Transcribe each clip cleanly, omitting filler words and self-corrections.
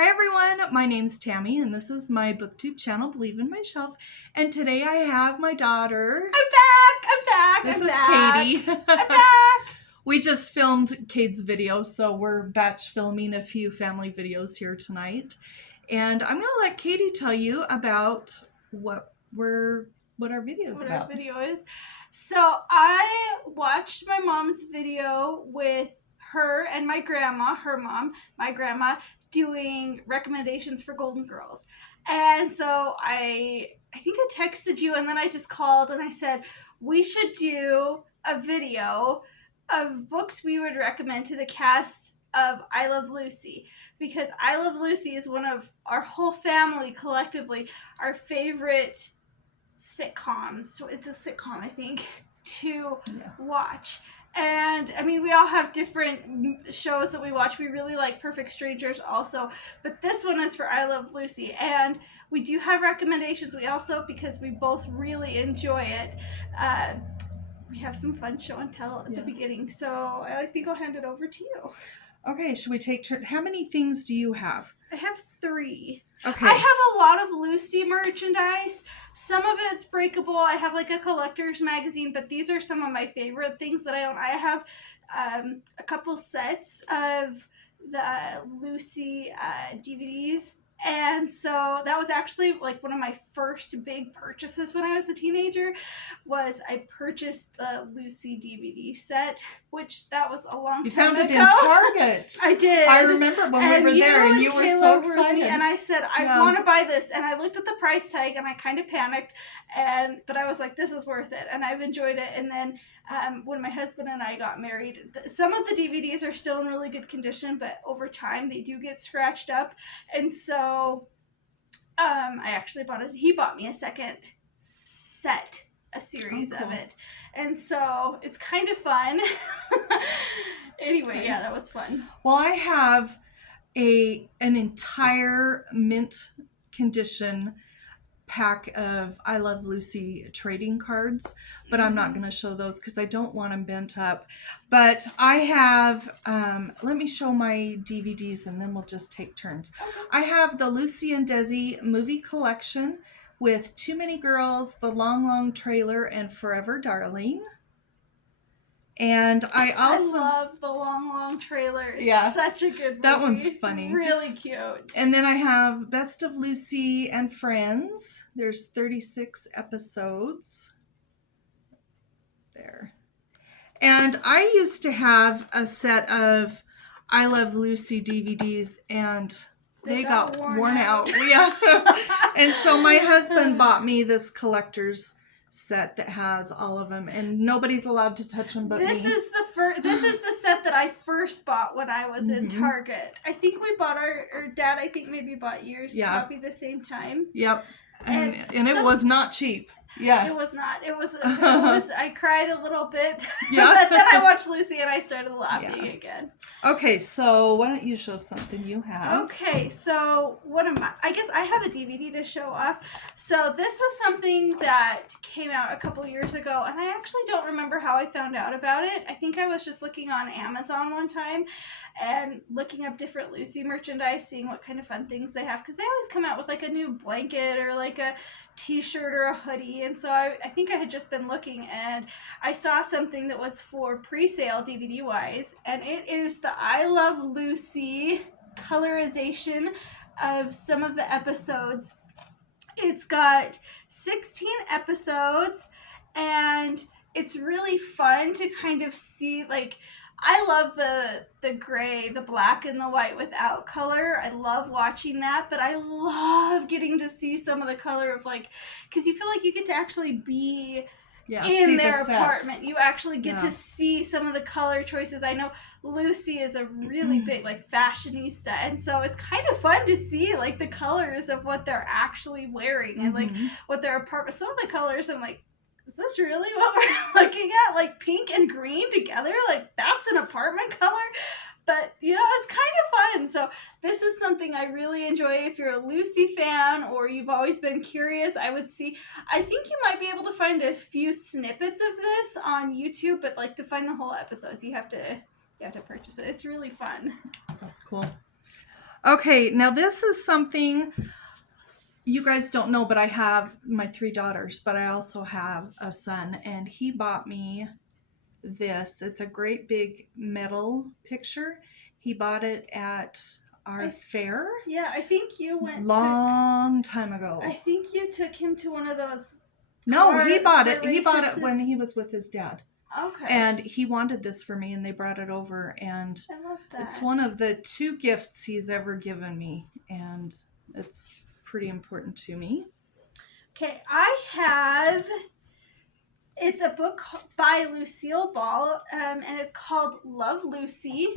Hi everyone, my name's Tammy and this is my booktube channel, Believe in My Shelf. And today I have my daughter. I'm back. This is Katie. I'm back. We just filmed Kate's video, so we're batch filming a few family videos here tonight. And I'm going to let Katie tell you about what our video is about. Our video is. So I watched my mom's video with her and my grandma, her mom, my grandma, doing recommendations for Golden Girls. And so I think I texted you and then I just called and I said, we should do a video of books we would recommend to the cast of I Love Lucy, because I Love Lucy is one of our whole family collectively our favorite sitcoms. So it's a sitcom, I think, to watch. And I mean, we all have different shows that we watch. We really like Perfect Strangers also, but this one is for I Love Lucy. And we do have recommendations. We also, because we both really enjoy it, we have some fun show and tell at the beginning. So I think I'll hand it over to you. Okay, should we take turns? How many things do you have? I have 3. Okay. I have a lot of Lucy merchandise. Some of it's breakable. I have like a collector's magazine, but these are some of my favorite things that I own. I have a couple sets of the Lucy DVDs. And so that was actually like one of my first big purchases when I was a teenager, was I purchased the Lucy DVD set, which that was a long time ago. You found it in Target. I did. I remember when we were there and you were so excited. And I said, I want to buy this. And I looked at the price tag and I kind of panicked. But I was like, this is worth it. And I've enjoyed it. And then when my husband and I got married, some of the DVDs are still in really good condition, but over time they do get scratched up. And so I actually he bought me a second set, a series of it. And so it's kind of fun. Anyway, yeah, that was fun. Well, I have an entire mint condition pack of I Love Lucy trading cards, but I'm not going to show those because I don't want them bent up. But I have, let me show my DVDs and then we'll just take turns. I have the Lucy and Desi movie collection with Too Many Girls, The Long Long Trailer, and Forever Darling. And I love The Long Long Trailer. It's such a good movie. That one's funny. Really cute. And then I have Best of Lucy and Friends. There's 36 episodes. There. And I used to have a set of I Love Lucy DVDs and they got worn out. Yeah. And so my husband bought me this collector's set that has all of them, and nobody's allowed to touch them but this me. This is the set that I first bought when I was in Target. I think we bought our dad, I think maybe bought yours probably the same time. Yep. And it was not cheap. Yeah. It was not. It was I cried a little bit. Yeah. But then I watched Lucy and I started laughing again. Okay, so why don't you show something you have? Okay, so I guess I have a DVD to show off. So this was something that came out a couple years ago, and I actually don't remember how I found out about it. I think I was just looking on Amazon one time and looking up different Lucy merchandise, seeing what kind of fun things they have, because they always come out with like a new blanket or like a t-shirt or a hoodie. And so I think I had just been looking and I saw something that was for pre-sale DVD wise, and it is the I Love Lucy colorization of some of the episodes. It's got 16 episodes and it's really fun to kind of see, like, I love the gray, the black and the white without color. I love watching that, but I love getting to see some of the color of, like, because you feel like you get to actually be in their apartment. You actually get to see some of the color choices. I know Lucy is a really big, like, fashionista, and so it's kind of fun to see, like, the colors of what they're actually wearing and, like, what their apartment. Some of the colors, I'm like, is this really what we're looking at? Like pink and green together? Like that's an apartment color? But, you know, it's kind of fun. So this is something I really enjoy. If you're a Lucy fan or you've always been curious, I think you might be able to find a few snippets of this on YouTube, but like to find the whole episodes, you have to purchase it. It's really fun. That's cool. Okay, now this is something you guys don't know, but I have my 3 daughters, but I also have a son, and he bought me this. It's a great big metal picture. He bought it at our fair. Yeah, I think you went long time ago. I think you took him to one of those. No, he bought it. He bought it when he was with his dad. Okay. And he wanted this for me, and they brought it over, and I love that. it's one of the 2 gifts he's ever given me, and it's pretty important to me. Okay, it's a book by Lucille Ball, and it's called Love, Lucy.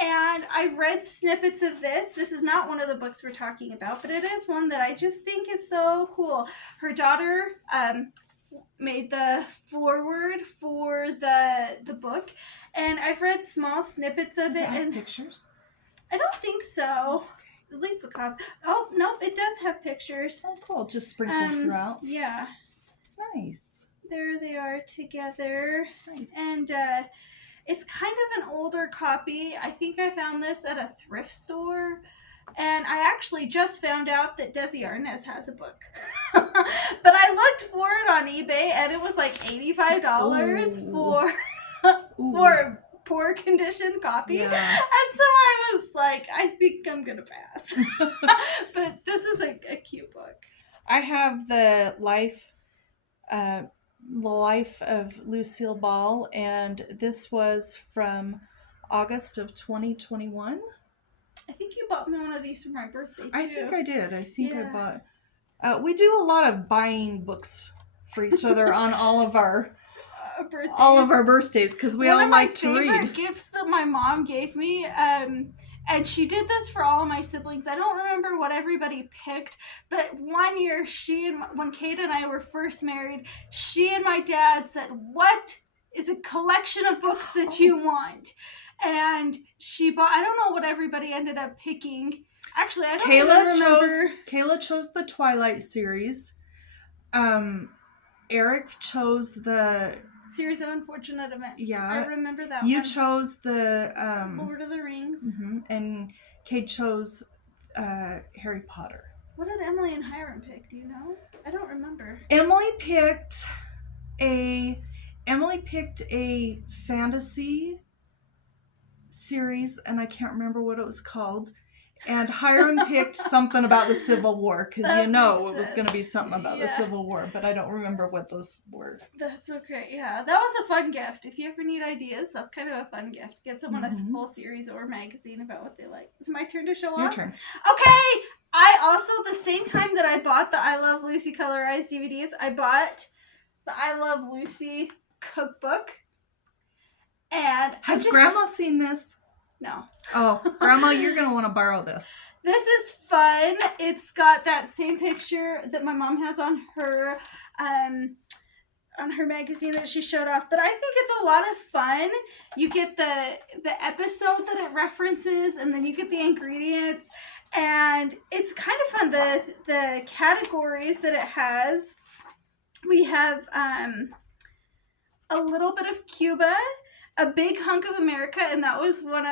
And I read snippets of this. This is not one of the books we're talking about, but it is one that I just think is so cool. Her daughter made the foreword for the book, and I've read small snippets of Does it. it have and pictures? I don't think so. At least the copy. Oh, nope, it does have pictures. Oh, cool. Just sprinkled throughout. Yeah. Nice. There they are together. Nice. And it's kind of an older copy. I think I found this at a thrift store. And I actually just found out that Desi Arnaz has a book. But I looked for it on eBay, and it was like $85 for a poor condition copy. Yeah. And so I was like, I think I'm going to pass. But this is a cute book. I have the life of Lucille Ball, and this was from August of 2021. I think you bought me one of these for my birthday, too. I think I did. I bought... we do a lot of buying books for each other on all of our birthdays, because we all like to read. One of my favorite gifts that my mom gave me, and she did this for all of my siblings. I don't remember what everybody picked, but one year when Kate and I were first married, she and my dad said, "What is a collection of books that you want?" And she bought, I don't know what everybody ended up picking. Actually, I don't remember. Kayla chose the Twilight series. Eric chose the Series of Unfortunate Events. Yeah. I remember that one. You chose the Lord of the Rings. Mm-hmm. And Kate chose Harry Potter. What did Emily and Hiram pick? Do you know? I don't remember. Emily picked a fantasy series, and I can't remember what it was called. And Hiram picked something about the Civil War, because it was going to be something about the Civil War, but I don't remember what those were. That's okay, yeah. That was a fun gift. If you ever need ideas, that's kind of a fun gift. Get someone a full series or magazine about what they like. It's my turn to show off? Your turn. Okay! I also, the same time that I bought the I Love Lucy colorized DVDs, I bought the I Love Lucy cookbook. And Has Grandma seen this? No. Oh, Grandma, you're going to want to borrow this. This is fun. It's got that same picture that my mom has on her magazine that she showed off. But I think it's a lot of fun. You get the episode that it references, and then you get the ingredients. And it's kind of fun. The categories that it has, we have a little bit of Cuba, a big hunk of America, and that was when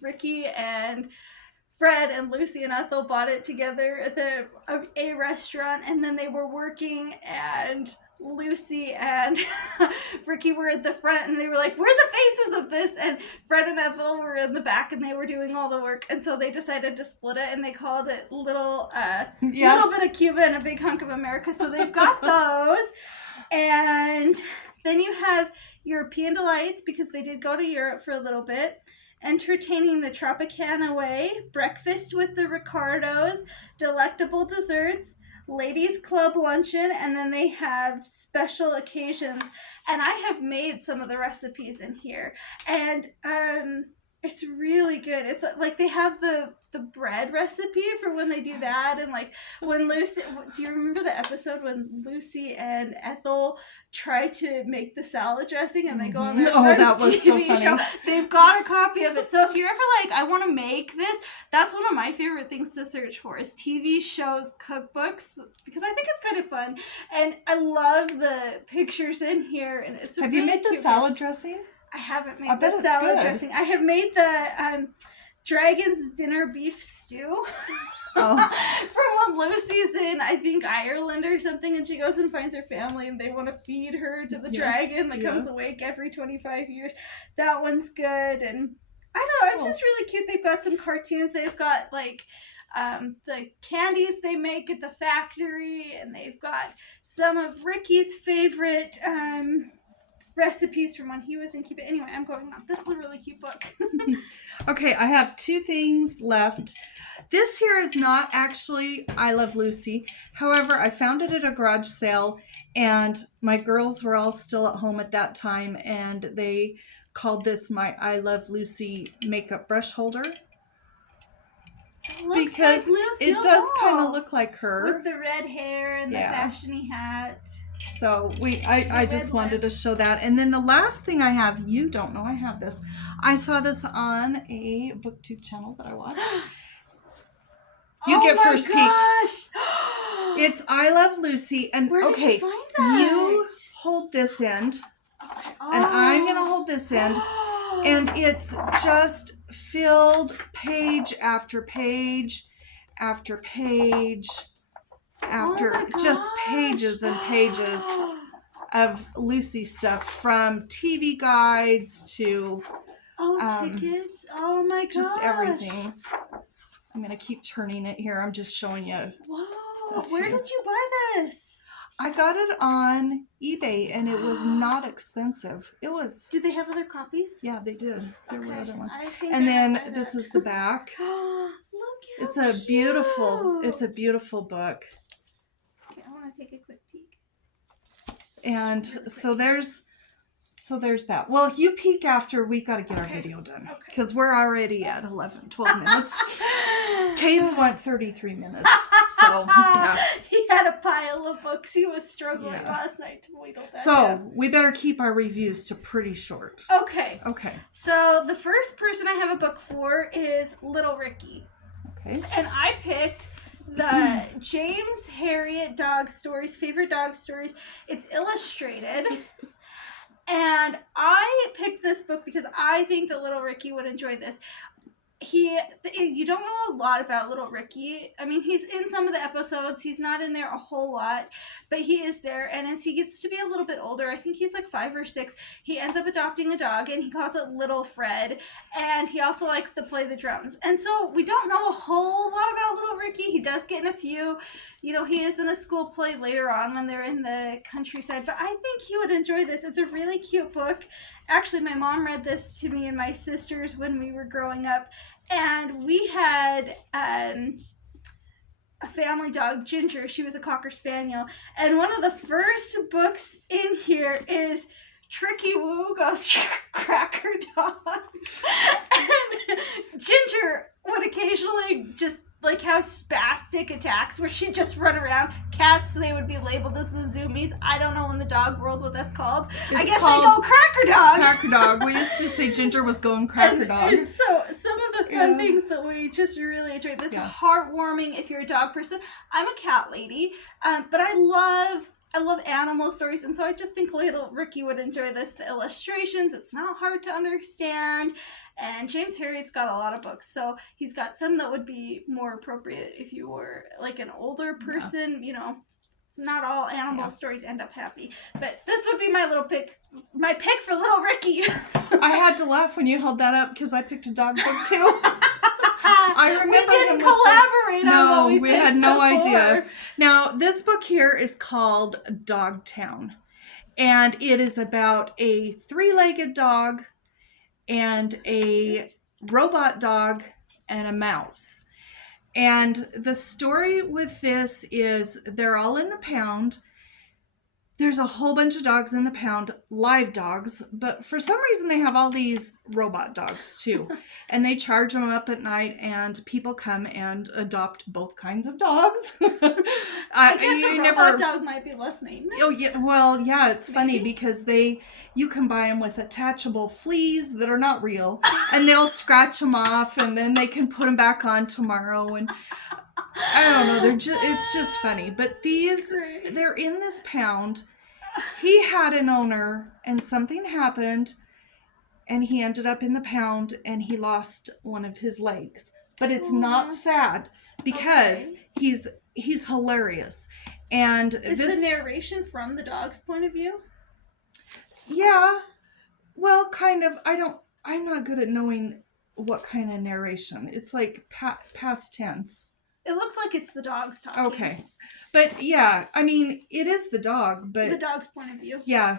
Ricky and Fred and Lucy and Ethel bought it together at a restaurant, and then they were working, and Lucy and Ricky were at the front, and they were like, "We're the faces of this," and Fred and Ethel were in the back, and they were doing all the work, and so they decided to split it, and they called it little bit of Cuba and a big hunk of America. So they've got those, and then you have European delights, because they did go to Europe for a little bit. Entertaining the Tropicana way, breakfast with the Ricardos, delectable desserts, ladies club luncheon, and then they have special occasions. And I have made some of the recipes in here, and it's really good. It's like they have the bread recipe for when they do that, and like when Lucy, do you remember the episode when Lucy and Ethel try to make the salad dressing and they go on their friend's TV show? They've got a copy of it. So if you're ever like, I want to make this, that's one of my favorite things to search for, is TV shows, cookbooks, because I think it's kind of fun, and I love the pictures in here. And it's have you made the salad dressing? I haven't made the salad dressing. I have made Dragon's Dinner Beef Stew. Oh. From when Lucy's in, I think, Ireland or something, and she goes and finds her family, and they want to feed her to the dragon that comes awake every 25 years. That one's good, and I don't know, it's just really cute. They've got some cartoons. They've got, like, the candies they make at the factory, and they've got some of Ricky's favorite recipes from when he was in Cuba. Anyway, I'm going on. This is a really cute book. Okay, I have 2 things left. This here is not actually I Love Lucy. However, I found it at a garage sale, and my girls were all still at home at that time, and they called this my I Love Lucy makeup brush holder. Because like it does kind of look like her. With the red hair and the fashiony hat. So I just wanted to show that. And then the last thing I have, you don't know I have this. I saw this on a BookTube channel that I watched. You get first peek. It's I Love Lucy. And where did you find that? You hold this end. Okay. And I'm going to hold this end. And it's just filled page after page after page after just pages and pages of Lucy stuff, from TV guides to tickets. Oh my gosh. Just everything. I'm going to keep turning it here. I'm just showing you. Whoa. Where did you buy this? I got it on eBay, and it was not expensive. It was. Did they have other copies? Yeah, they did. There were other ones. And then this is the back. Look how It's a beautiful book. Okay, I want to take a quick peek. And so there's that. Well, you peek after we got to get our video done, because we're already at 12 minutes. Cade's went 33 minutes. So he had a pile of books he was struggling last night to wheedle that down. We better keep our reviews to pretty short. Okay. Okay. So the first person I have a book for is Little Ricky. Okay. And I picked the James Herriot dog stories, favorite dog stories. It's illustrated. And I picked this book because I think that Little Ricky would enjoy this. You don't know a lot about Little Ricky. I mean, he's in some of the episodes. He's not in there a whole lot, but he is there. And as he gets to be a little bit older, I think he's like 5 or 6, he ends up adopting a dog, and he calls it Little Fred. And he also likes to play the drums. And so we don't know a whole lot about Little Ricky. He does get in a few. You know, he is in a school play later on when they're in the countryside. But I think he would enjoy this. It's a really cute book. Actually, my mom read this to me and my sisters when we were growing up. And we had a family dog, Ginger. She was a Cocker Spaniel. And one of the first books in here is Tricky Woo Goes Cracker Dog. And Ginger would occasionally just like have spastic attacks where she'd just run around. Cats, they would be labeled as the zoomies. I don't know in the dog world what that's called. I guess they go cracker dog. Cracker dog. We used to say Ginger was going cracker dog. And so some of the fun things that we just really enjoyed. This is heartwarming if you're a dog person. I'm a cat lady, but I love animal stories, and so I just think Little Ricky would enjoy this. The illustrations, it's not hard to understand, and James Herriot's got a lot of books, so he's got some that would be more appropriate if you were like an older person. You know, it's not all animal stories end up happy, but this would be my pick for Little Ricky. I had to laugh when you held that up because I picked a dog book too. I remember we didn't collaborate on what we picked had no before. idea. Now, this book here is called Dogtown, and it is about a 3-legged dog and a robot dog and a mouse. And the story with this is they're all in the pound. There's a whole bunch of dogs in the pound, live dogs, but for some reason they have all these robot dogs too. And they charge them up at night, and people come and adopt both kinds of dogs. I guess a robot dog might be less maintenance. Oh, yeah. Well, yeah, it's funny because you can buy them with attachable fleas that are not real, and they'll scratch them off, and then they can put them back on tomorrow. And I don't know. It's just funny. But they're in this pound. He had an owner, and something happened, and he ended up in the pound and he lost one of his legs. But it's not sad because he's hilarious. And is the narration from the dog's point of view? Yeah. Well, kind of. I'm not good at knowing what kind of narration. It's like past tense. It looks like it's the dog's talking. Okay. But yeah, I mean, it is the dog, but the dog's point of view. Yeah.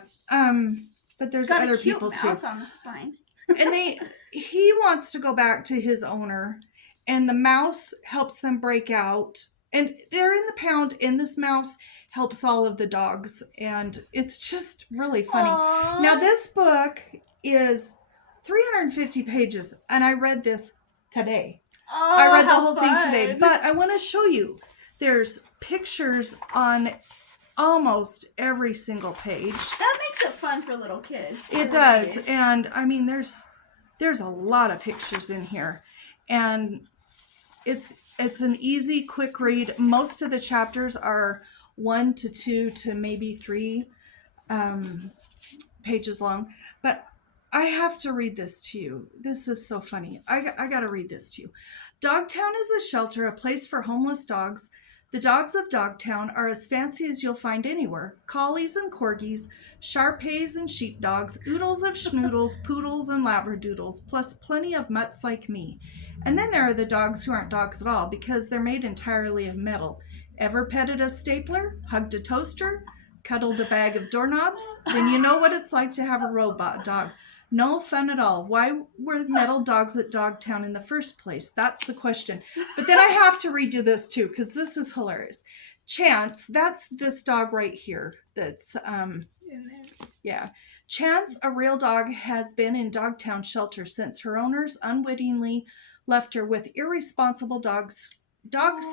But there's got other a cute people mouse too. on the spine. And he wants to go back to his owner, and the mouse helps them break out. And they're in the pound, and this mouse helps all of the dogs, and it's just really funny. Aww. Now, this book is 350 pages, and I read this today. Oh, I read the how whole fun. thing today, but I want to show you. There's pictures on almost every single page. That makes it fun for little kids. It does, and I mean, there's a lot of pictures in here, and it's an easy, quick read. Most of the chapters are 1 to 2 to maybe 3 pages long, but I have to read this to you. This is so funny. I got to read this to you. Dogtown is a shelter, a place for homeless dogs. The dogs of Dogtown are as fancy as you'll find anywhere. Collies and corgis, Shar-Peis and sheepdogs, oodles of schnoodles, poodles and labradoodles, plus plenty of mutts like me. And then there are the dogs who aren't dogs at all because they're made entirely of metal. Ever petted a stapler? Hugged a toaster? Cuddled a bag of doorknobs? Then you know what it's like to have a robot dog. No fun at all. Why were metal dogs at Dogtown in the first place? That's the question. But then I have to read you this too, because this is hilarious. Chance, that's this dog right here. That's, yeah. Chance, a real dog, has been in Dogtown shelter since her owners unwittingly left her with irresponsible dog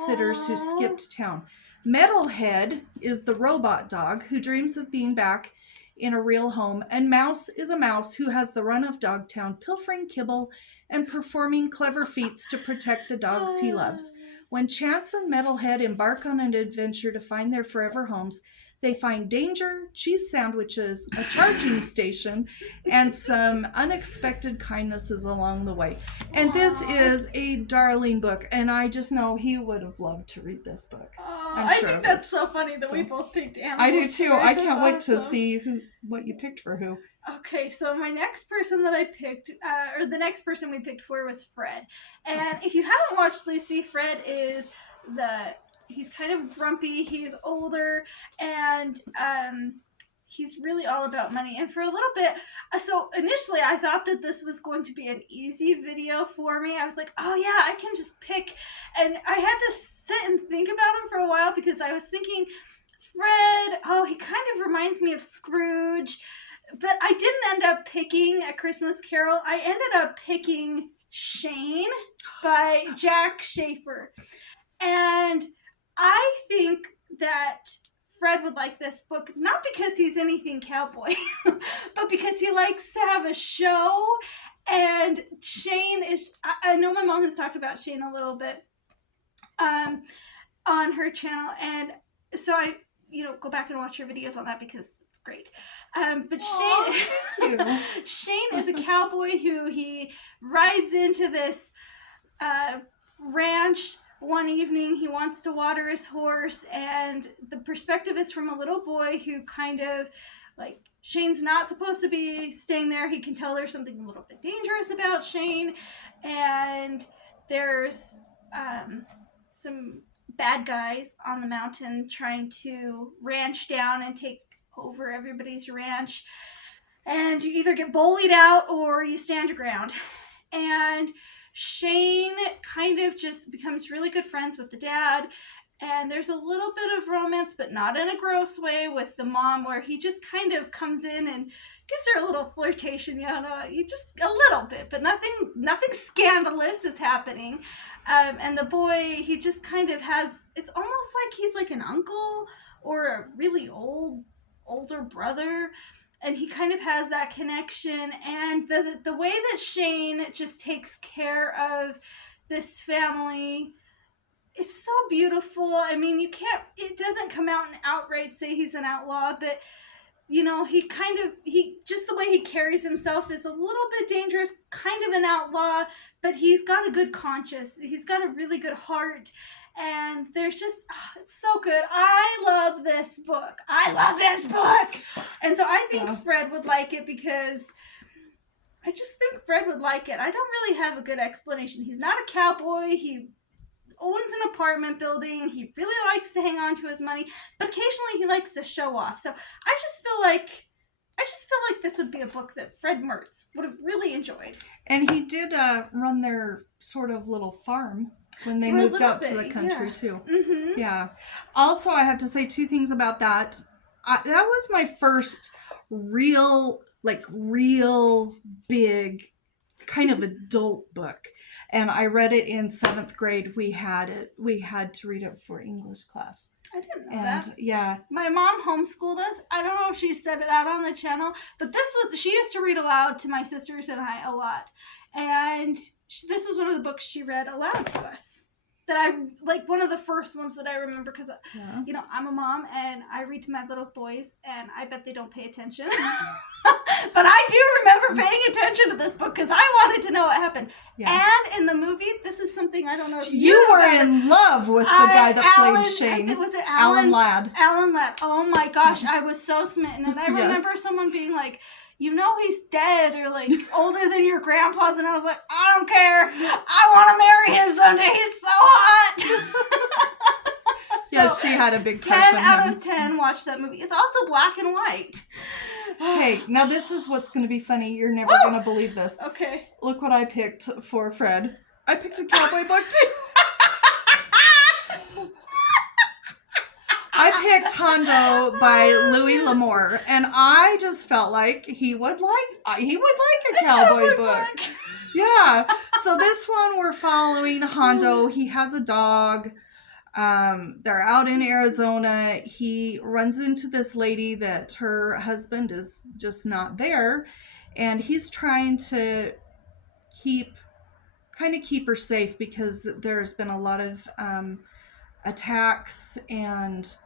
sitters who skipped town. Metalhead is the robot dog who dreams of being back in a real home, and Mouse is a mouse who has the run of Dogtown, pilfering kibble and performing clever feats to protect the dogs he loves. When Chance and Metalhead embark on an adventure to find their forever homes, they find danger, cheese sandwiches, a charging station, and some unexpected kindnesses along the way. And this is a darling book, and I just know he would have loved to read this book. I think that's so funny that we both picked animals. I do too. I can't wait to awesome. see what you picked for who. Okay, so my next person that I picked, or the next person we picked for was Fred. And if you haven't watched Lucy, Fred is he's kind of grumpy, he's older, and he's really all about money. And for a little bit, so initially I thought that this was going to be an easy video for me. I was like, oh yeah, I can just pick. And I had to sit and think about him for a while because I was thinking, Fred, oh, he kind of reminds me of Scrooge. But I didn't end up picking A Christmas Carol. I ended up picking Shane by Jack Schaefer. And I think that Fred would like this book, not because he's anything cowboy, but because he likes to have a show. And Shane is, I know my mom has talked about Shane a little bit on her channel. And so I, go back and watch her videos on that because it's great. But Shane is a cowboy who he rides into this ranch one evening. He wants to water his horse, and the perspective is from a little boy who kind of, like, Shane's not supposed to be staying there. He can tell there's something a little bit dangerous about Shane, and there's some bad guys on the mountain trying to ranch down and take over everybody's ranch, and you either get bullied out or you stand your ground. And Shane kind of just becomes really good friends with the dad, and there's a little bit of romance, but not in a gross way, with the mom, where he just kind of comes in and gives her a little flirtation, just a little bit, but nothing scandalous is happening. And the boy, he just kind of has, it's almost like he's like an uncle or a really older brother, and he kind of has that connection. And the way that Shane just takes care of this family is so beautiful. I mean, it doesn't come out and outright say he's an outlaw, but he just the way he carries himself is a little bit dangerous, kind of an outlaw, but he's got a good conscience. He's got a really good heart. And there's just, it's so good. I love this book. And so I think Fred would like it because I just think Fred would like it. I don't really have a good explanation. He's not a cowboy. He owns an apartment building. He really likes to hang on to his money, but occasionally he likes to show off. So I just feel like this would be a book that Fred Mertz would have really enjoyed. And he did run their sort of little farm when they moved up to the country too. Mm-hmm. Yeah. Also, I have to say 2 things about that. That was my first real big kind of adult book. And I read it in 7th grade. We had to read it for English class. I didn't know that. Yeah. My mom homeschooled us. I don't know if she said that on the channel, but she used to read aloud to my sisters and I a lot. And this was one of the books she read aloud to us. That I, like, one of the first ones that I remember because, I'm a mom and I read to my little boys and I bet they don't pay attention. But I do remember paying attention to this book because I wanted to know what happened. Yeah. And in the movie, this is something I don't know if you were in love with the guy that played Shane. Was it Alan Ladd? Alan Ladd. Oh my gosh, I was so smitten. And I remember someone being like, he's dead or like older than your grandpa's, and I was like, I don't care. I want to marry him someday. He's so hot. Yeah, she had a big crush on him. 10 out of 10 watch that movie. It's also black and white. Okay, now this is what's going to be funny. You're never going to believe this. Okay. Look what I picked for Fred. I picked a cowboy book too. I picked Hondo by Louis L'Amour, and I just felt like he would like a cowboy book. Yeah. So this one we're following Hondo. He has a dog. They're out in Arizona. He runs into this lady that her husband is just not there, and he's trying to keep her safe because there's been a lot of attacks and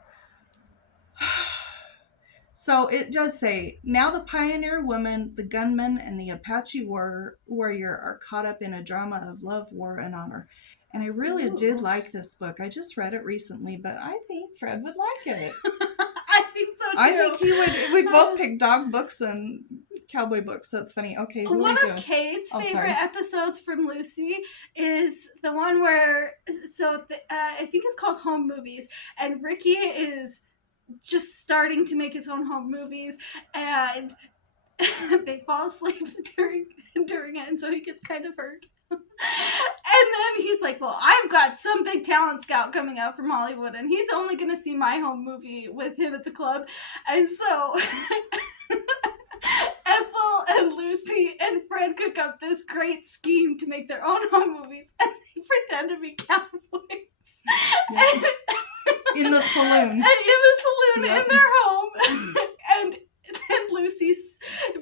so it does say, now the pioneer woman, the gunman, and the Apache warrior are caught up in a drama of love, war, and honor. And I really did like this book. I just read it recently, but I think Fred would like it. I think so too. I think he would. We both picked dog books and cowboy books. That's funny. Okay, who one are we doing? Of Kate's favorite episodes from Lucy is the one where, I think it's called Home Movies, and Ricky is just starting to make his own home movies, and they fall asleep during it, and so he gets kind of hurt. And then he's like, well, I've got some big talent scout coming out from Hollywood, and he's only going to see my home movie with him at the club. And so Ethel and Lucy and Fred cook up this great scheme to make their own home movies, and they pretend to be cowboys. Yeah. In the saloon. Yep. In their home. And then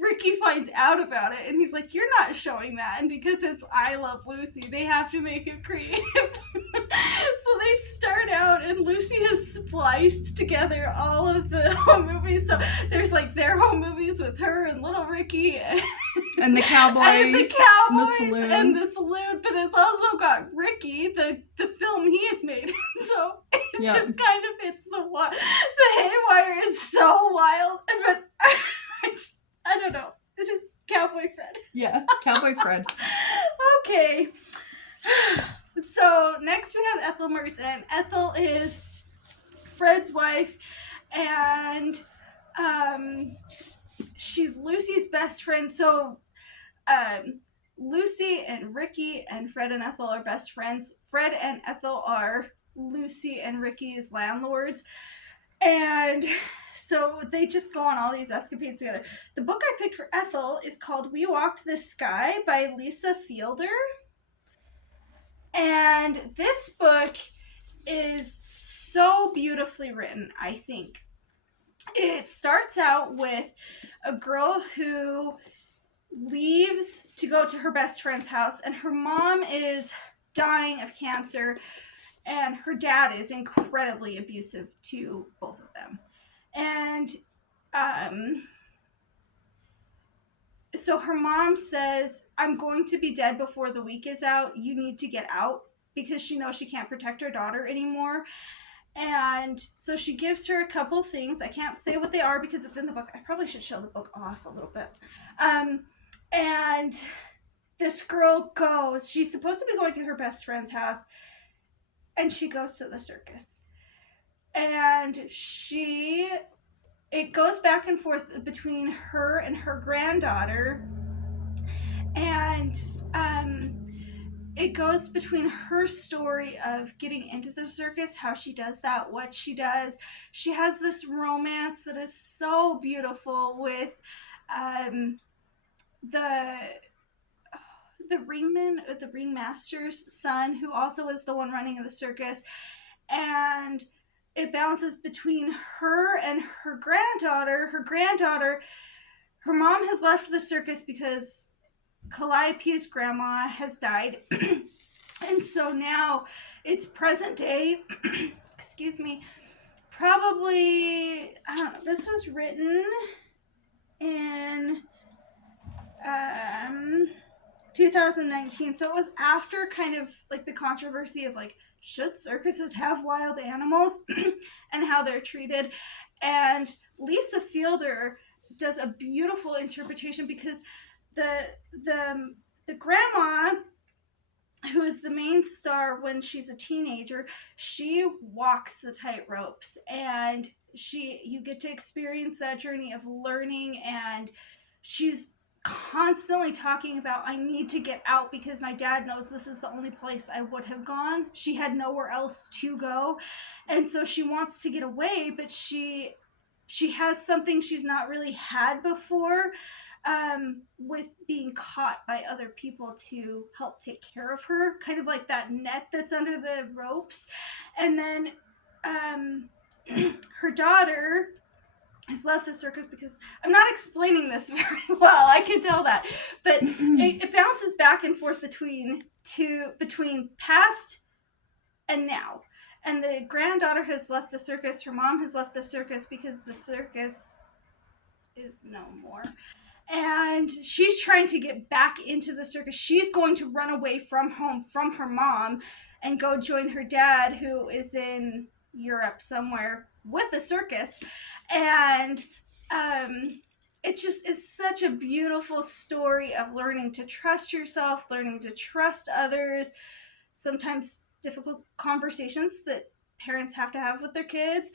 Ricky finds out about it, and he's like, you're not showing that. And because it's I Love Lucy, they have to make it creative. So they start out, and Lucy has spliced together all of the home movies. So there's like their home movies with her and little Ricky. And the cowboys. And the saloon. But it's also got Ricky, the film he has made. So it just kind of hits the haywire is so wild. But I don't know. This is Cowboy Fred. Yeah, Cowboy Fred. Okay. So next we have Ethel Mertz, and Ethel is Fred's wife, and she's Lucy's best friend. So Lucy and Ricky and Fred and Ethel are best friends. Fred and Ethel are Lucy and Ricky's landlords, and so they just go on all these escapades together. The book I picked for Ethel is called We Walked the Sky by Lisa Fielder. And this book is so beautifully written, I think. It starts out with a girl who leaves to go to her best friend's house, and her mom is dying of cancer, and her dad is incredibly abusive to both of them. And so her mom says, I'm going to be dead before the week is out. You need to get out, because she knows she can't protect her daughter anymore. And so she gives her a couple things. I can't say what they are because it's in the book. I probably should show the book off a little bit. And this girl goes, she's supposed to be going to her best friend's house, and she goes to the circus. And it goes back and forth between her and her granddaughter. And it goes between her story of getting into the circus, how she does that, what she does. She has this romance that is so beautiful with the ringmaster's son, who also is the one running the circus. And it bounces between her and her granddaughter. Her mom has left the circus because Calliope's grandma has died. And so now it's present day. Excuse me. Probably, I don't know, this was written in 2019. So it was after kind of like the controversy of like, should circuses have wild animals and how they're treated. And Lisa Fielder does a beautiful interpretation, because the grandma, who is the main star when she's a teenager, she walks the tight ropes, and you get to experience that journey of learning. And she's constantly talking about, I need to get out because my dad knows this is the only place I would have gone. She had nowhere else to go, and so she wants to get away, but she has something she's not really had before, with being caught by other people to help take care of her, kind of like that net that's under the ropes. And then her daughter has left the circus, because I'm not explaining this very well, I can tell that, but it bounces back and forth between past and now. And the granddaughter has left the circus, her mom has left the circus because the circus is no more. And she's trying to get back into the circus. She's going to run away from home, from her mom, and go join her dad, who is in Europe somewhere with the circus. And it just is such a beautiful story of learning to trust yourself, learning to trust others, sometimes difficult conversations that parents have to have with their kids.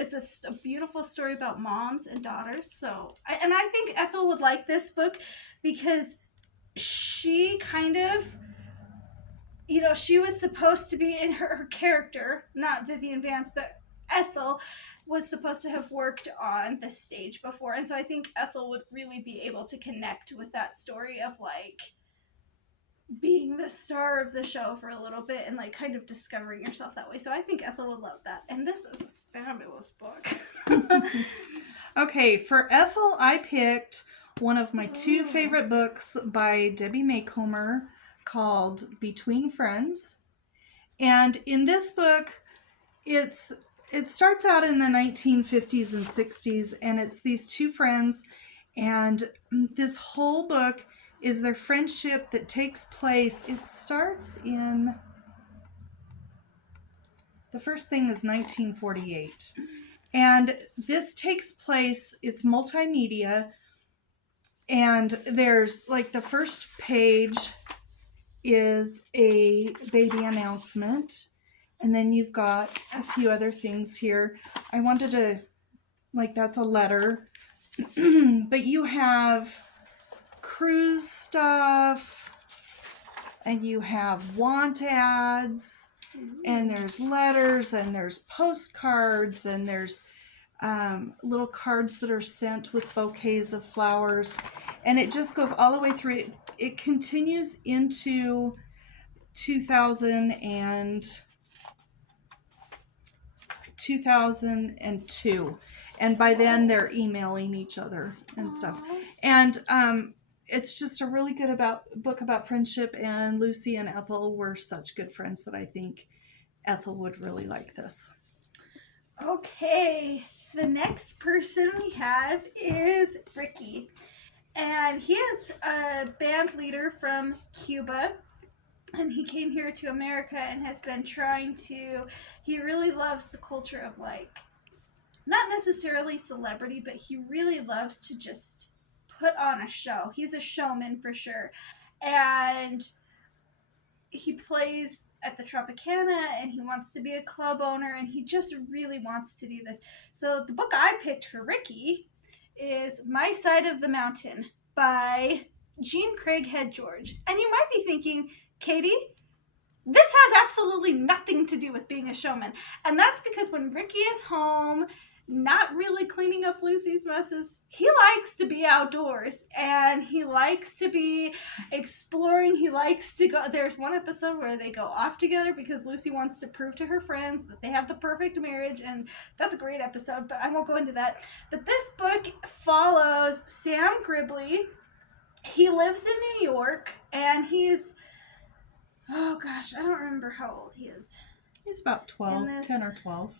It's a beautiful story about moms and daughters. So, and I think Ethel would like this book, because she kind of, she was supposed to be in her character, not Vivian Vance, but Ethel was supposed to have worked on the stage before. And so I think Ethel would really be able to connect with that story of like being the star of the show for a little bit and like kind of discovering yourself that way. So I think Ethel would love that. And this is a fabulous book. Okay, for Ethel, I picked one of my two favorite books by Debbie MaComber called Between Friends. And in this book, it starts out in the 1950s and 60s, and it's these two friends, and this whole book is their friendship that takes place. It starts in, the first thing is 1948. And this takes place, it's multimedia, and there's like the first page is a baby announcement, and then you've got a few other things here. I wanted to, like, that's a letter, but you have cruise stuff, and you have want ads, and there's letters, and there's postcards, and there's little cards that are sent with bouquets of flowers, and it just goes all the way through. It continues into 2002, and by then they're emailing each other and stuff. And it's just a really good book about friendship, and Lucy and Ethel were such good friends that I think Ethel would really like this. Okay. the next person we have is Ricky. And he is a band leader from Cuba. And he came here to America and has been he really loves the culture of like, not necessarily celebrity, but he really loves to just put on a show. He's a showman for sure. And he plays at the Tropicana and he wants to be a club owner and he just really wants to do this. So the book I picked for Ricky is My Side of the Mountain by Jean Craighead George. And you might be thinking, Katie, this has absolutely nothing to do with being a showman. And that's because when Ricky is home, not really cleaning up Lucy's messes, he likes to be outdoors and he likes to be exploring. He likes to go. There's one episode where they go off together because Lucy wants to prove to her friends that they have the perfect marriage, and that's a great episode, but I won't go into that. But this book follows Sam Gribley. He lives in New York and he's, oh gosh, I don't remember how old he is. He's about 12, 10 or 12.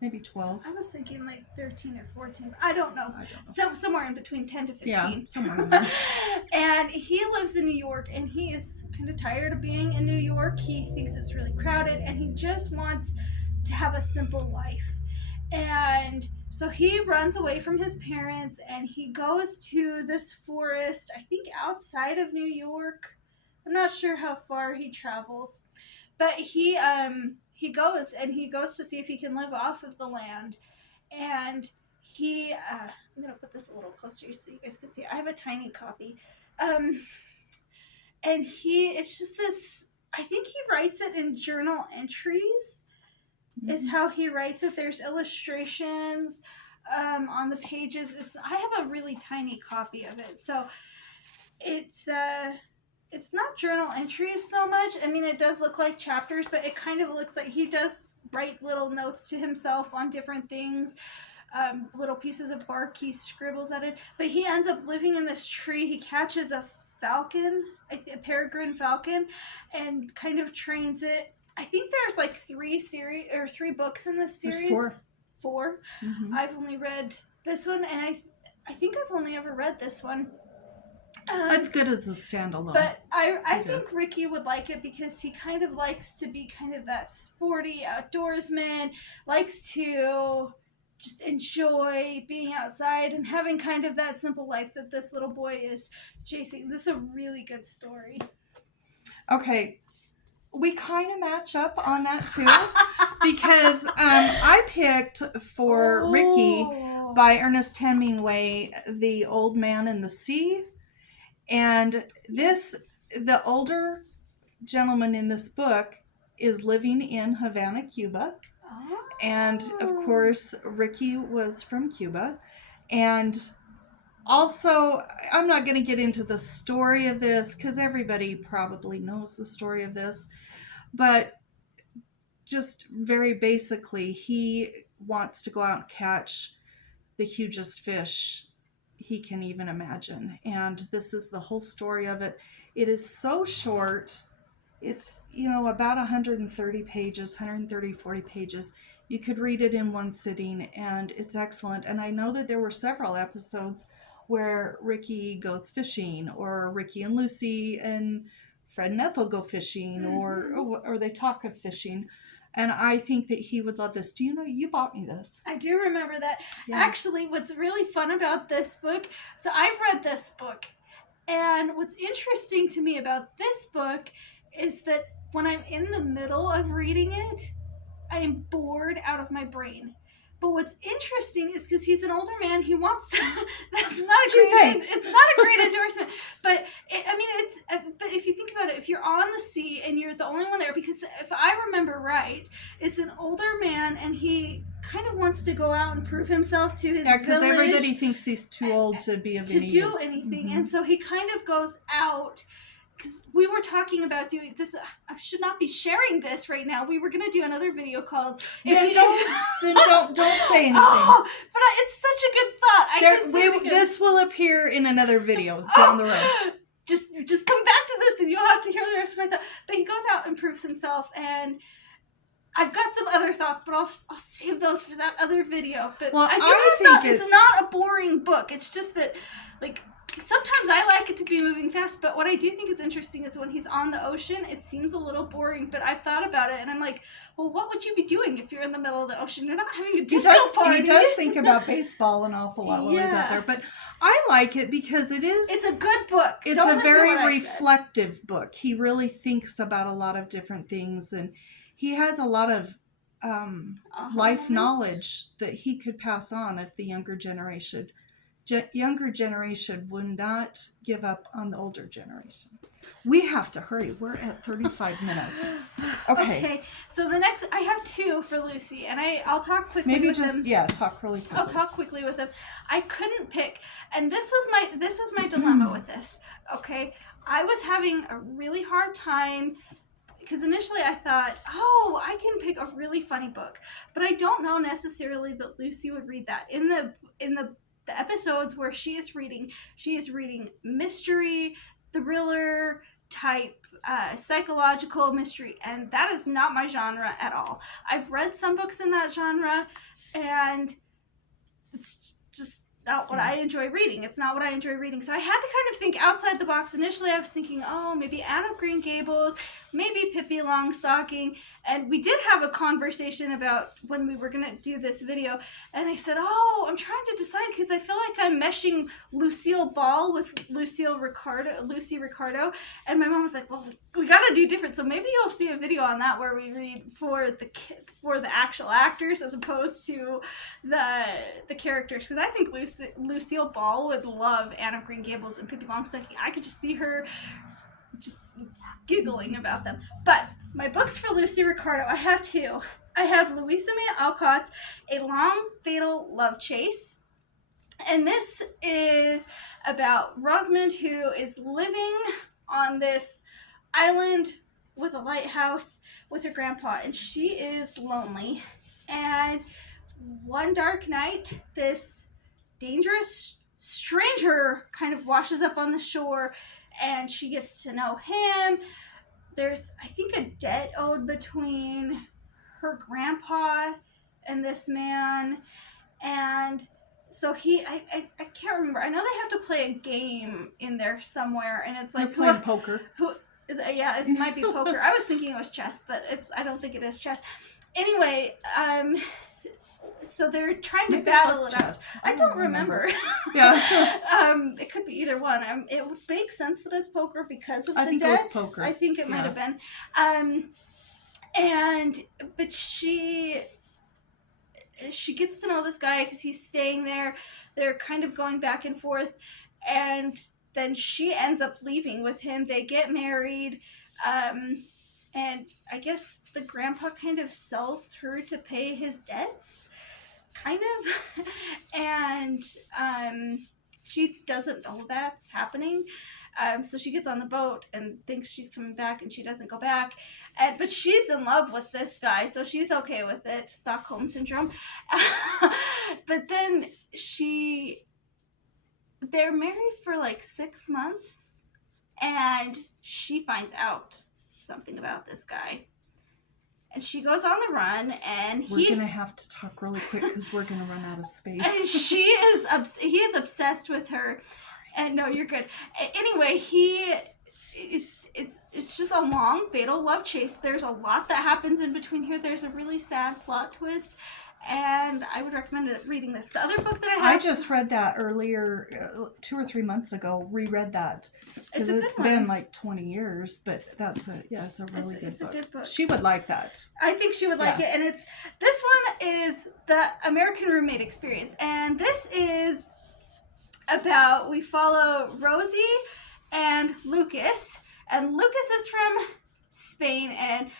Maybe 12. I was thinking like 13 or 14. I don't know. Somewhere in between 10 to 15. Yeah, somewhere in there. And he lives in New York and he is kind of tired of being in New York. He thinks it's really crowded and he just wants to have a simple life. And so he runs away from his parents and he goes to this forest, I think outside of New York. I'm not sure how far he travels. But he goes to see if he can live off of the land. And I'm going to put this a little closer so you guys can see. I have a tiny copy. And it's just this, I think he writes it in journal entries, is how he writes it. There's illustrations on the pages. I have a really tiny copy of it. So it's not journal entries so much. I mean, it does look like chapters, but it kind of looks like he does write little notes to himself on different things, little pieces of bark he scribbles at it. But he ends up living in this tree. He catches a falcon, a peregrine falcon, and kind of trains it. I think there's like 3 books in this series. There's 4. 4. Mm-hmm. I've only read this one, and I think I've only ever read this one. It's good as a standalone. But I think Ricky would like it because he kind of likes to be kind of that sporty outdoorsman, likes to just enjoy being outside and having kind of that simple life that this little boy is chasing. This is a really good story. Okay. We kind of match up on that too because I picked for Ricky by Ernest Hemingway, The Old Man and the Sea. And the older gentleman in this book is living in Havana, Cuba. Oh. And of course, Ricky was from Cuba. And also, I'm not going to get into the story of this because everybody probably knows the story of this. But just very basically, he wants to go out and catch the hugest fish he can even imagine. And this is the whole story of it. It is so short. It's, about 130 pages, 40 pages. You could read it in one sitting and it's excellent. And I know that there were several episodes where Ricky goes fishing, or Ricky and Lucy and Fred and Ethel go fishing, or they talk of fishing. And I think that he would love this. Do you know, you bought me this? I do remember that. Yeah. Actually, what's really fun about this book, so I've read this book, and what's interesting to me about this book is that when I'm in the middle of reading it, I am bored out of my brain. But what's interesting is because he's an older man, he wants to. That's not a great. It's not a great endorsement, but but if you think about it, if you're on the sea and you're the only one there, because if I remember right, it's an older man and he kind of wants to go out and prove himself to his village. Yeah, because everybody thinks he's too old to be of any use. To do anything, mm-hmm. And so he kind of goes out. Because we were talking about doing this, I should not be sharing this right now. We were going to do another video called. Then don't say anything. Oh, but it's such a good thought. This will appear in another video down the road. Just come back to this, and you'll have to hear the rest of my thought. But he goes out and proves himself, and I've got some other thoughts, but I'll save those for that other video. But Well, I think it's not a boring book. It's just that, like, sometimes I like it to be moving fast, but what I do think is interesting is when he's on the ocean, it seems a little boring, but I've thought about it, and I'm like, well, what would you be doing if you're in the middle of the ocean? You're not having a disco party. He does think about baseball an awful lot while he's out there, but I like it because it's a good book. It's a very reflective book. He really thinks about a lot of different things, and he has a lot of life knowledge that he could pass on if the younger generation would not give up on the older generation. We have to hurry. We're at 35 minutes. Okay. So the next, I have two for Lucy, and I'll talk quickly with them. Talk really quickly. I'll talk quickly with them. I couldn't pick, and this was my dilemma with this. Okay, I was having a really hard time because initially I thought, oh, I can pick a really funny book, but I don't know necessarily that Lucy would read that. In the episodes where she is reading mystery, thriller type, psychological mystery, and that is not my genre at all. I've read some books in that genre, and it's just not what I enjoy reading. It's not what I enjoy reading. So I had to kind of think outside the box. Initially, I was thinking, oh, maybe Anne of Green Gables, maybe Pippi Longstocking. And we did have a conversation about when we were going to do this video. And I said, oh, I'm trying to decide because I feel like I'm meshing Lucille Ball with Lucy Ricardo. And my mom was like, well, we got to do different. So maybe you'll see a video on that where we read for the actual actors as opposed to the characters. Because I think Lucille Ball would love Anne of Green Gables and Pippi Longstocking. I could just see her just giggling about them. But my books for Lucy Ricardo, I have two. I have Louisa May Alcott's A Long Fatal Love Chase. And this is about Rosamond, who is living on this island with a lighthouse with her grandpa, and she is lonely. And one dark night, this dangerous stranger kind of washes up on the shore, and she gets to know him. There's, I think, a debt owed between her grandpa and this man, and so I can't remember. I know they have to play a game in there somewhere, and it's like they're playing poker. Yeah, it might be poker. I was thinking it was chess, but I don't think it is chess. Anyway, so they're trying to battle it out. I don't remember. Yeah. It could be either one. It would make sense that it's poker because of the debt. I think it was poker. I think it might have been. But she gets to know this guy because he's staying there. They're kind of going back and forth, and then she ends up leaving with him. They get married, and I guess the grandpa kind of sells her to pay his debts, kind of, and she doesn't know that's happening. So she gets on the boat and thinks she's coming back, and she doesn't go back. But she's in love with this guy, so she's okay with it. Stockholm Syndrome. But then they're married for like 6 months, and she finds out something about this guy. And she goes on the run, and we're going to have to talk really quick because we're going to run out of space. And he is obsessed with her. Sorry. And no, you're good. Anyway, it's just a long, fatal love chase. There's a lot that happens in between here. There's a really sad plot twist, and I would recommend reading this. The other book that I have... I just read that earlier, 2 or 3 months ago, reread that. Because it's been like 20 years, but it's a really good book. A good book. She would like that. I think she would like it, and this one is The American Roommate Experience, and this is about, we follow Rosie and Lucas, and Lucas is from Spain, and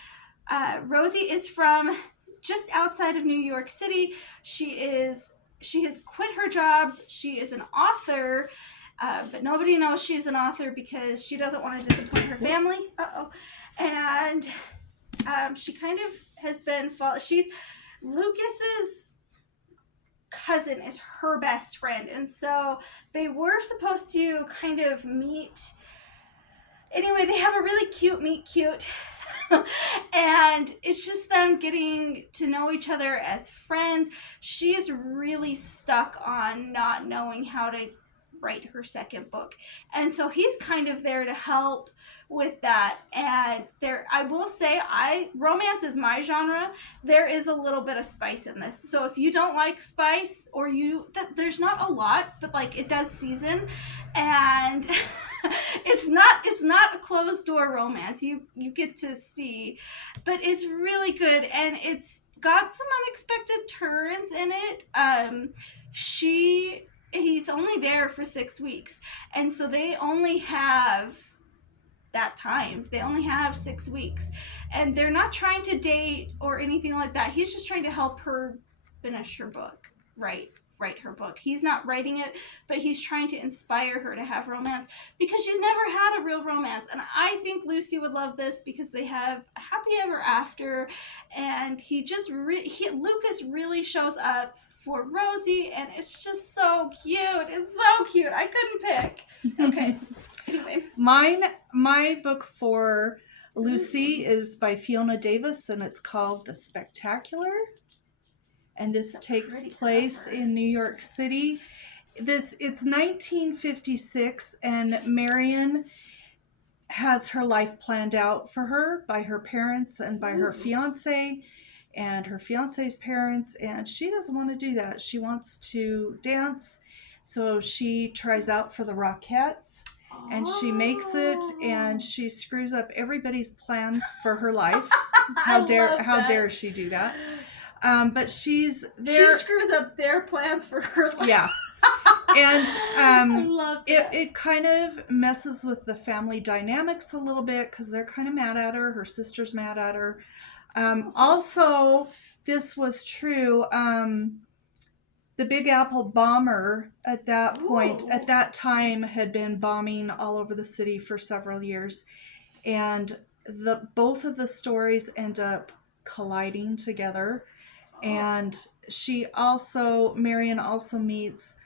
Rosie is from just outside of New York City. She has quit her job. She is an author, but nobody knows she's an author because she doesn't want to disappoint her family. And she kind of has been Lucas's cousin is her best friend, and so they were supposed to kind of meet. Anyway, they have a really cute meet cute, And it's just them getting to know each other as friends. She is really stuck on not knowing how to write her second book. And so he's kind of there to help with that. And I will say, romance is my genre. There is a little bit of spice in this. So if you don't like spice, or there's not a lot, but like it does season, and it's not a closed door romance. You get to see, but it's really good, and it's got some unexpected turns in it. He's only there for 6 weeks, and so they only have that time. They only have 6 weeks, and they're not trying to date or anything like that. He's just trying to help her finish her book, write her book. He's not writing it, but he's trying to inspire her to have romance, because she's never had a real romance. And I think Lucy would love this, because they have a happy ever after, and Lucas really shows up for Rosie, and it's just so cute. It's so cute. I couldn't pick. Okay. Anyway. My book for Lucy is by Fiona Davis, and it's called The Spectacular. And this takes place in New York City. It's 1956, and Marion has her life planned out for her by her parents and by her fiance and her fiance's parents, and she doesn't want to do that. She wants to dance, so she tries out for the Rockettes, and she makes it, and she screws up everybody's plans for her life. How dare she do that? But she's there. She screws up their plans for her life. Yeah. And I love that. It kind of messes with the family dynamics a little bit, because they're kind of mad at her. Her sister's mad at her. Also, this was true. The Big Apple bomber at that point, at that time, had been bombing all over the city for several years. And both of the stories end up colliding together. And Marion also meets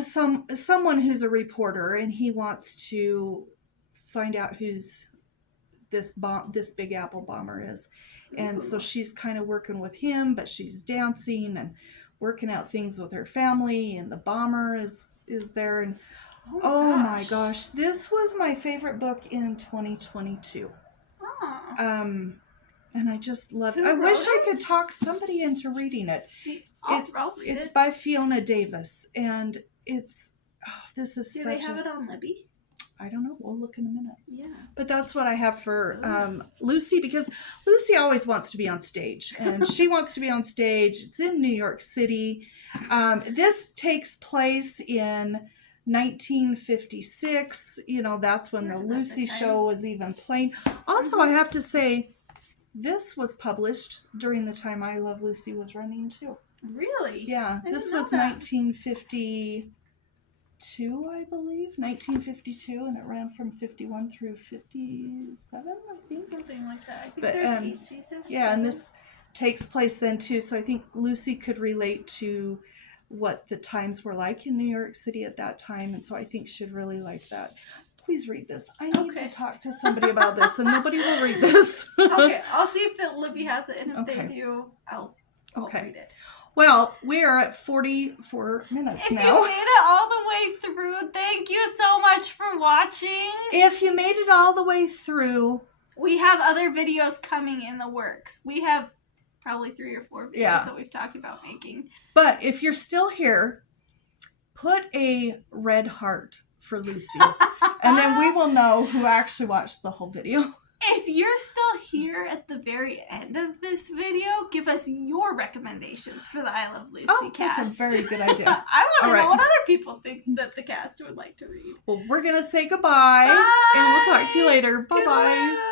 someone who's a reporter, and he wants to find out who's this Big Apple bomber is. And so she's kind of working with him, but she's dancing and working out things with her family, and the bomber is there. And oh my gosh, this was my favorite book in 2022. And I just love it. I wish I could talk somebody into reading it. I'll read it. It's by Fiona Davis, and this is Do such they have it on Libby? I don't know. We'll look in a minute. Yeah. But that's what I have for Lucy, because Lucy always wants to be on stage, and she wants to be on stage. It's in New York City. This takes place in 1956. That's when the Lucy show was even playing. Also, I have to say, this was published during the time I Love Lucy was running too. Really? Yeah. This was 1952, I believe. 1952, and it ran from 51 through 57, I think. Something like that. I think there's 8 seasons. Yeah, and this takes place then too, so I think Lucy could relate to what the times were like in New York City at that time, and so I think she'd really like that. Please read this. I need to talk to somebody about this, and nobody will read this. Okay, I'll see if Libby has it, and if they do, I'll read it. Well, we are at 44 minutes now. If you made it all the way through, thank you so much for watching. If you made it all the way through, we have other videos coming in the works. We have probably 3 or 4 videos that we've talked about making. But if you're still here, put a red heart for Lucy. And then we will know who actually watched the whole video. If you're still here at the very end of this video, give us your recommendations for the I Love Lucy cast. That's a very good idea. I want to know what other people think that the cast would like to read. Well, we're going to say goodbye. Bye. And we'll talk to you later. Bye-bye.